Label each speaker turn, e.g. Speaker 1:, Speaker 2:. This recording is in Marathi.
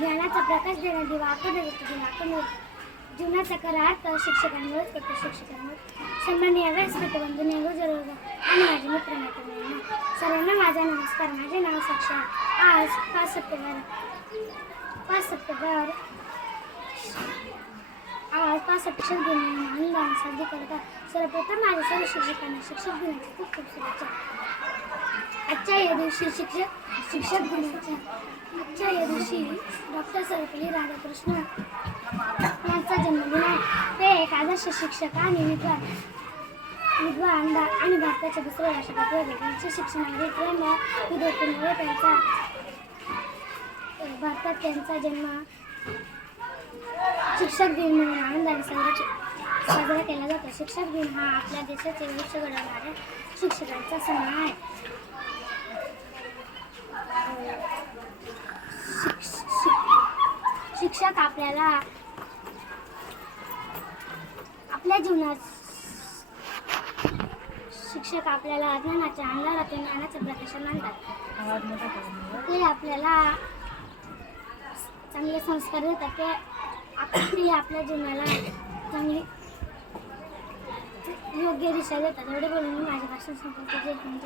Speaker 1: ज्ञानाचा प्रकाश देणं दिवा आपण देतो दिवा आपण जीवनाचा खरा अर्थ शिक्षकांमुळेच करतो शिक्षकांमुळे सन्मान्य व्यासपीठ बंधू जरूर. आणि माझे मित्र मैत्रिणींना सर्वांना माझा नमस्कार. माझे नाव साक्षा आज पाच सप्टेंबर पाच सप्टेंबर आज पाच सप्टेंबर दिन आनंदाने साध्य करतात सर्वप्रथम माझ्या सर्व शिक्षकांना शिक्षक दिनाची खूप खूप शुभेच्छा. आजच्या या दिवशी शिक्षक शिक्षक दिनाच्या दिवशी डॉक्टर सर्वपल्ली राधाकृष्ण यांचा जन्मदिन आहे. ते एक आदर्श शिक्षक आणि विद्वान विद्वान आणि भारताच्या दुसऱ्या राष्ट्रपती होते शिक्षणामध्ये प्रेम व त्यांचा भारतात त्यांचा जन्म शिक्षक दिन म्हणून आनंदाने साजरा साजरा केला जातो. शिक्षक दिन हा आपल्या देशाचे भविष्य घडवणाऱ्या शिक्षकांचा सण आहे. शिक्षक आपल्याला आपल्या जीवनात शिक्षक आपल्याला अज्ञानाच्या अंधारातून ज्ञानाचं प्रदर्शन आणतात ते आपल्याला चांगले संस्कार देतात. ते आपली आपल्या जीवनाला चांगली योग्य दिशा देतात. एवढे बोलून मी भाषण संपवते